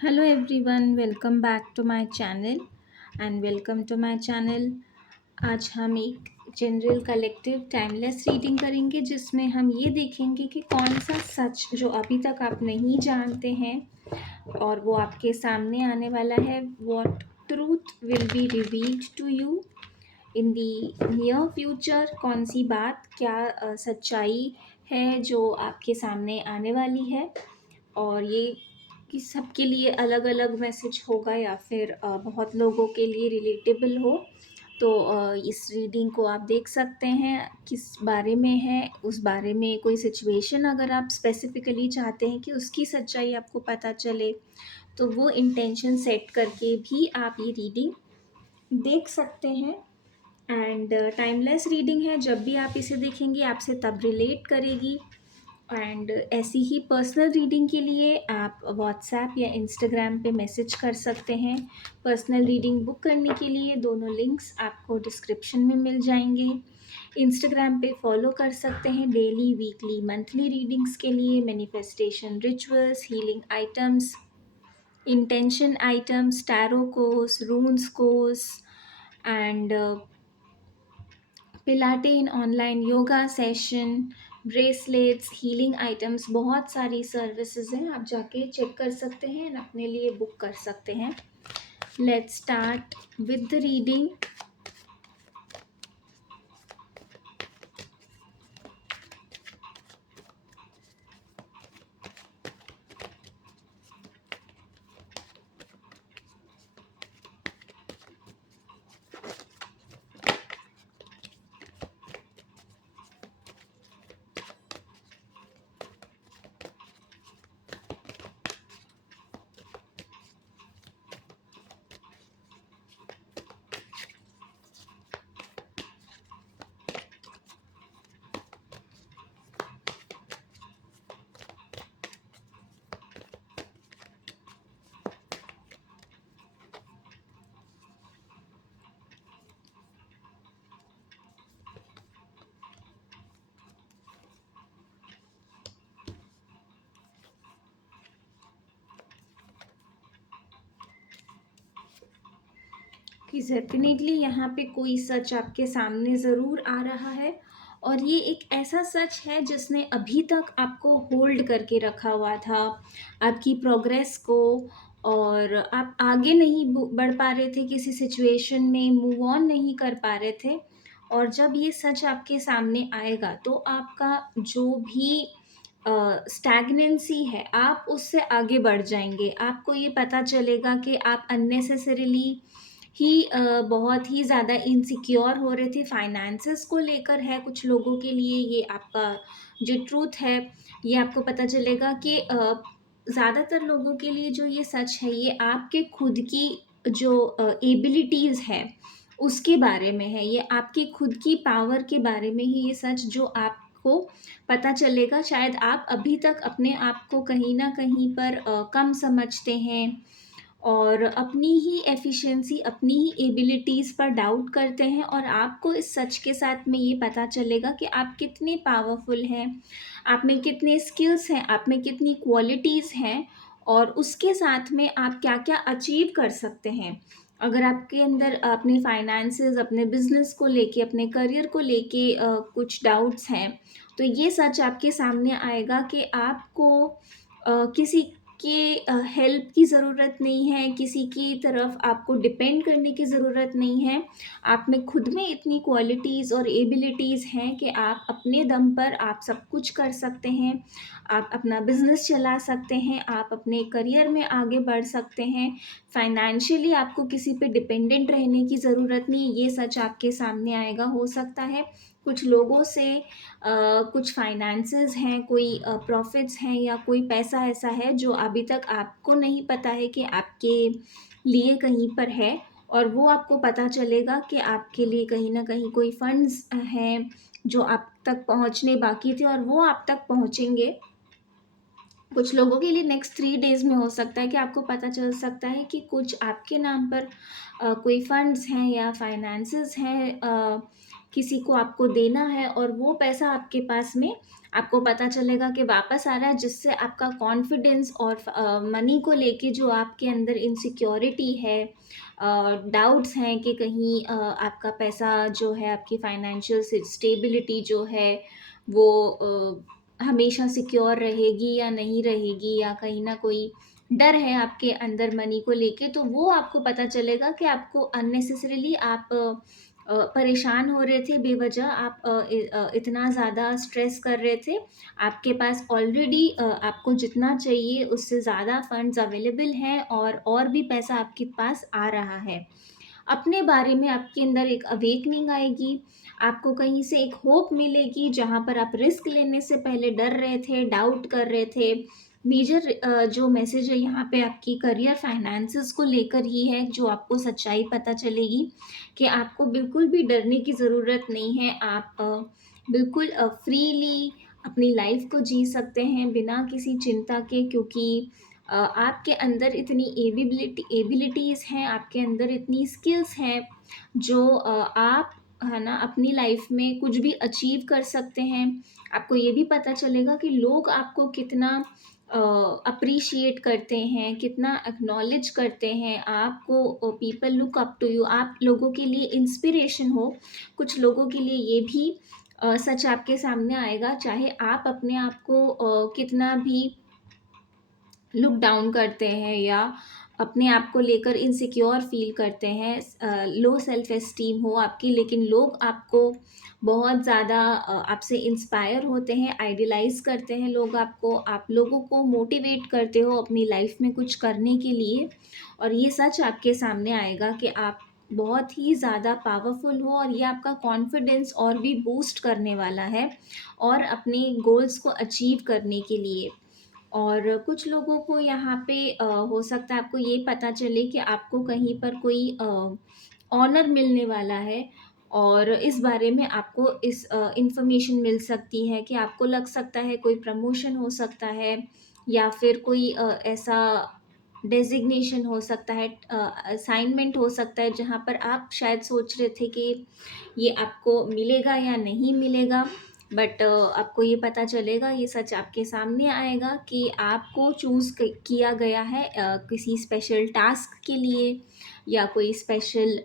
Hello everyone, welcome back to my channel and welcome to my channel। आज हम एक general collective timeless reading करेंगे जिसमें हम ये देखेंगे कि कौन सा सच जो अभी तक आप नहीं जानते हैं और वो आपके सामने आने वाला है। What truth will be revealed to you in the near future. कौन सी बात क्या सच्चाई है जो आपके सामने आने वाली है और ये कि सबके लिए अलग अलग मैसेज होगा या फिर बहुत लोगों के लिए रिलेटेबल हो। तो इस रीडिंग को आप देख सकते हैं किस बारे में है, उस बारे में कोई सिचुएशन अगर आप स्पेसिफिकली चाहते हैं कि उसकी सच्चाई आपको पता चले तो वो इंटेंशन सेट करके भी आप ये रीडिंग देख सकते हैं। एंड टाइमलेस रीडिंग है, जब भी आप इसे देखेंगे आपसे तब रिलेट करेगी। एंड ऐसी ही पर्सनल रीडिंग के लिए आप व्हाट्सएप या इंस्टाग्राम पे मैसेज कर सकते हैं। पर्सनल रीडिंग बुक करने के लिए दोनों लिंक्स आपको डिस्क्रिप्शन में मिल जाएंगे। इंस्टाग्राम पे फॉलो कर सकते हैं डेली, वीकली, मंथली रीडिंग्स के लिए। Manifestation rituals, healing items, intention items, tarot course, runes course and pilates, online yoga session, bracelets, healing items, बहुत सारी सर्विसेज हैं। आप जाके चेक कर सकते हैं एंड अपने लिए बुक कर सकते हैं। Let's start with the reading. कि डेफिनेटली यहाँ पे कोई सच आपके सामने ज़रूर आ रहा है और ये एक ऐसा सच है जिसने अभी तक आपको होल्ड करके रखा हुआ था, आपकी प्रोग्रेस को। और आप आगे नहीं बढ़ पा रहे थे किसी सिचुएशन में, मूव ऑन नहीं कर पा रहे थे। और जब ये सच आपके सामने आएगा तो आपका जो भी स्टैग्नेंसी है आप उससे आगे बढ़ जाएंगे। आपको ये पता चलेगा कि आप अननेसेसरीली ही बहुत ही ज़्यादा इनसिक्योर हो रहे थे, फाइनेंसेस को लेकर है कुछ लोगों के लिए। ये आपका जो ट्रूथ है ये आपको पता चलेगा कि ज़्यादातर लोगों के लिए जो ये सच है ये आपके खुद की जो एबिलिटीज़ है उसके बारे में है। ये आपकी खुद की पावर के बारे में ही ये सच जो आपको पता चलेगा। शायद आप अभी तक अपने आप को कहीं ना कहीं पर कम समझते हैं और अपनी ही एफिशिएंसी, अपनी ही एबिलिटीज़ पर डाउट करते हैं। और आपको इस सच के साथ में ये पता चलेगा कि आप कितने पावरफुल हैं, आप में कितने स्किल्स हैं, आप में कितनी क्वालिटीज़ हैं और उसके साथ में आप क्या-क्या अचीव कर सकते हैं। अगर आपके अंदर अपने फाइनेंसेस, अपने बिज़नेस को लेके, अपने करियर को लेके कुछ डाउट्स हैं, तो ये सच आपके सामने आएगा कि आपको किसी के हेल्प की ज़रूरत नहीं है, किसी की तरफ आपको डिपेंड करने की ज़रूरत नहीं है। आप में खुद में इतनी क्वालिटीज़ और एबिलिटीज़ हैं कि आप अपने दम पर आप सब कुछ कर सकते हैं। आप अपना बिज़नेस चला सकते हैं, आप अपने करियर में आगे बढ़ सकते हैं। फाइनेंशियली आपको किसी पे डिपेंडेंट रहने की ज़रूरत नहीं, ये सच आपके सामने आएगा। हो सकता है कुछ लोगों से कुछ फाइनेंसेस हैं, कोई प्रॉफ़िट्स हैं या कोई पैसा ऐसा है जो अभी तक आपको नहीं पता है कि आपके लिए कहीं पर है। और वो आपको पता चलेगा कि आपके लिए कहीं न कहीं कोई फंड्स हैं जो आप तक पहुँचने बाकी थे और वो आप तक पहुँचेंगे। कुछ लोगों के लिए नेक्स्ट 3 डेज़ में हो सकता है कि आपको पता चल सकता है कि कुछ आपके नाम पर कोई फंड्स हैं या फाइनेंसेस हैं, किसी को आपको देना है और वो पैसा आपके पास में आपको पता चलेगा कि वापस आ रहा है, जिससे आपका कॉन्फिडेंस और मनी को लेके जो आपके अंदर इनसिक्योरिटी है, डाउट्स हैं कि कहीं आपका पैसा जो है, आपकी फाइनेंशियल स्टेबिलिटी जो है वो हमेशा सिक्योर रहेगी या नहीं रहेगी, या कहीं ना कोई डर है आपके अंदर मनी को लेके, तो वो आपको पता चलेगा कि आपको अननेसेसरीली आप परेशान हो रहे थे बेवजह, आप इतना ज़्यादा स्ट्रेस कर रहे थे। आपके पास ऑलरेडी आपको जितना चाहिए उससे ज़्यादा फंड्स अवेलेबल हैं, और भी पैसा आपके पास आ रहा है। अपने बारे में आपके अंदर एक अवेकनिंग आएगी, आपको कहीं से एक होप मिलेगी, जहाँ पर आप रिस्क लेने से पहले डर रहे थे, डाउट कर रहे थे। मेजर जो मैसेज है यहाँ पे आपकी करियर फाइनेंसेस को लेकर ही है, जो आपको सच्चाई पता चलेगी कि आपको बिल्कुल भी डरने की ज़रूरत नहीं है। आप बिल्कुल फ्रीली अपनी लाइफ को जी सकते हैं बिना किसी चिंता के, क्योंकि आपके अंदर इतनी एबिलिटीज़ हैं, आपके अंदर इतनी स्किल्स हैं, जो आप है ना अपनी लाइफ में कुछ भी अचीव कर सकते हैं। आपको ये भी पता चलेगा कि लोग आपको कितना अप्रिशिएट करते हैं, कितना एक्नॉलेज करते हैं आपको। People look up to you, आप लोगों के लिए इंस्पिरेशन हो। कुछ लोगों के लिए ये भी सच आपके सामने आएगा, चाहे आप अपने आप को कितना भी लुक डाउन करते हैं या अपने आप को लेकर इनसिक्योर फील करते हैं, लो सेल्फ एस्टीम हो आपकी, लेकिन लोग आपको बहुत ज़्यादा आपसे इंस्पायर होते हैं, आइडियलाइज करते हैं लोग आपको, आप लोगों को मोटिवेट करते हो अपनी लाइफ में कुछ करने के लिए। और ये सच आपके सामने आएगा कि आप बहुत ही ज़्यादा पावरफुल हो, और ये आपका कॉन्फिडेंस और भी बूस्ट करने वाला है, और अपने गोल्स को अचीव करने के लिए। और कुछ लोगों को यहाँ पे हो सकता है आपको ये पता चले कि आपको कहीं पर कोई ऑनर मिलने वाला है, और इस बारे में आपको इस इंफॉर्मेशन मिल सकती है कि आपको लग सकता है कोई प्रमोशन हो सकता है, या फिर कोई ऐसा डेजिग्नेशन हो सकता है, असाइनमेंट हो सकता है, जहाँ पर आप शायद सोच रहे थे कि ये आपको मिलेगा या नहीं मिलेगा। बट आपको ये पता चलेगा, ये सच आपके सामने आएगा कि आपको चूज़ किया गया है किसी स्पेशल टास्क के लिए, या कोई स्पेशल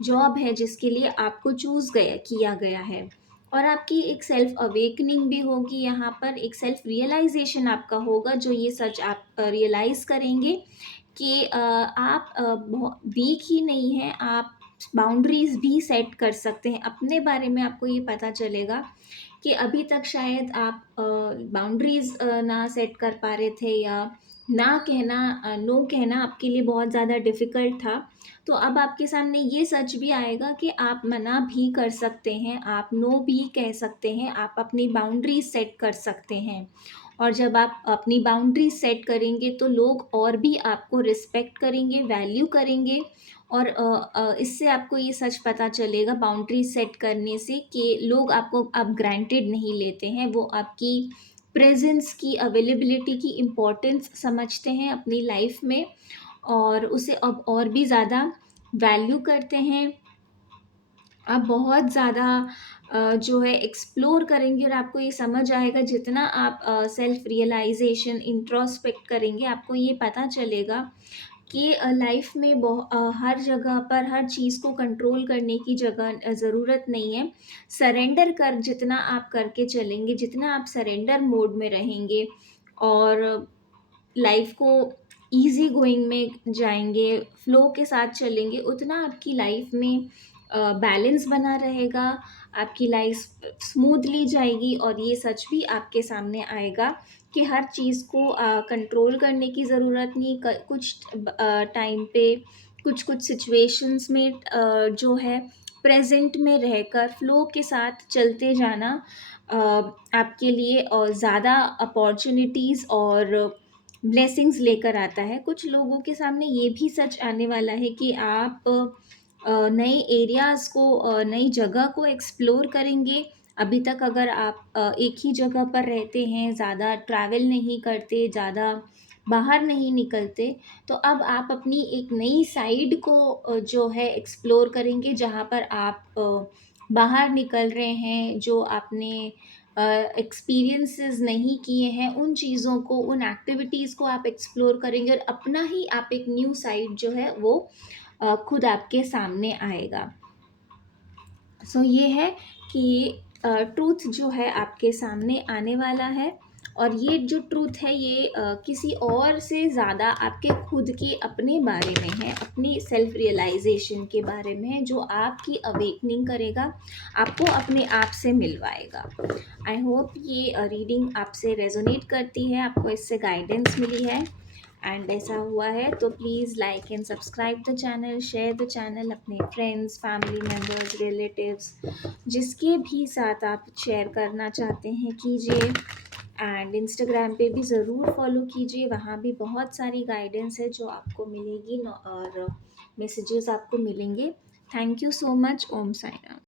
जॉब है जिसके लिए आपको चूज़ किया गया है। और आपकी एक सेल्फ अवेकनिंग भी होगी यहाँ पर, एक सेल्फ रियलाइजेशन आपका होगा, जो ये सच आप रियलाइज़ करेंगे कि आप बहुत वीक ही नहीं हैं, आप बाउंड्रीज़ भी सेट कर सकते हैं। अपने बारे में आपको ये पता चलेगा कि अभी तक शायद आप बाउंड्रीज़ ना सेट कर पा रहे थे, या ना कहना, नो कहना आपके लिए बहुत ज़्यादा डिफ़िकल्ट था। तो अब आपके सामने ये सच भी आएगा कि आप मना भी कर सकते हैं, आप नो भी कह सकते हैं, आप अपनी बाउंड्रीज़ सेट कर सकते हैं। और जब आप अपनी बाउंड्रीज़ सेट करेंगे तो लोग और भी आपको रिस्पेक्ट करेंगे, वैल्यू करेंगे। और इससे आपको ये सच पता चलेगा बाउंड्री सेट करने से, कि लोग आपको अब ग्रांटेड नहीं लेते हैं, वो आपकी प्रेजेंस की, अवेलेबिलिटी की इम्पोर्टेंस समझते हैं अपनी लाइफ में, और उसे अब और भी ज़्यादा वैल्यू करते हैं। आप बहुत ज़्यादा जो है एक्सप्लोर करेंगे, और आपको ये समझ आएगा, जितना आप सेल्फ रियलाइजेशन, इंट्रोस्पेक्ट करेंगे, आपको ये पता चलेगा कि लाइफ में हर जगह पर हर चीज़ को कंट्रोल करने की ज़रूरत नहीं है। सरेंडर कर जितना आप करके चलेंगे, जितना आप सरेंडर मोड में रहेंगे, और लाइफ को ईज़ी गोइंग में जाएँगे, फ्लो के साथ चलेंगे, उतना आपकी लाइफ में बैलेंस बना रहेगा, आपकी लाइफ स्मूथली जाएगी। और ये सच भी आपके सामने आएगा कि हर चीज़ को कंट्रोल करने की ज़रूरत नहीं। कुछ टाइम पे, कुछ सिचुएशंस में जो है प्रेजेंट में रहकर फ्लो के साथ चलते जाना आपके लिए और ज़्यादा अपॉर्चुनिटीज़ और ब्लेसिंग्स लेकर आता है। कुछ लोगों के सामने ये भी सच आने वाला है कि आप नए एरियाज़ को, नई जगह को एक्सप्लोर करेंगे। अभी तक अगर आप एक ही जगह पर रहते हैं, ज़्यादा ट्रैवल नहीं करते, ज़्यादा बाहर नहीं निकलते, तो अब आप अपनी एक नई साइड को जो है एक्सप्लोर करेंगे, जहाँ पर आप बाहर निकल रहे हैं, जो आपने एक्सपीरियंसेस नहीं किए हैं, उन चीज़ों को, उन एक्टिविटीज़ को आप एक्सप्लोर करेंगे और अपना ही आप एक न्यू साइड जो है वो खुद आपके सामने आएगा। सो ये है कि ट्रूथ जो है आपके सामने आने वाला है, और ये जो ट्रूथ है ये किसी और से ज़्यादा आपके खुद के अपने बारे में है, अपनी सेल्फ रियलाइजेशन के बारे में है, जो आपकी अवेकनिंग करेगा, आपको अपने आप से मिलवाएगा। आई होप ये रीडिंग आपसे रेजोनेट करती है, आपको इससे गाइडेंस मिली है, एंड ऐसा हुआ है तो please like and subscribe the channel, share the channel अपने फ्रेंड्स, फैमिली मेम्बर्स, रिलेटिव्स, जिसके भी साथ आप शेयर करना चाहते हैं कीजिए। एंड इंस्टाग्राम पे भी ज़रूर फॉलो कीजिए, वहाँ भी बहुत सारी गाइडेंस है जो आपको मिलेगी और मैसेजेस आपको मिलेंगे। Thank you so much. Om Sai Ram.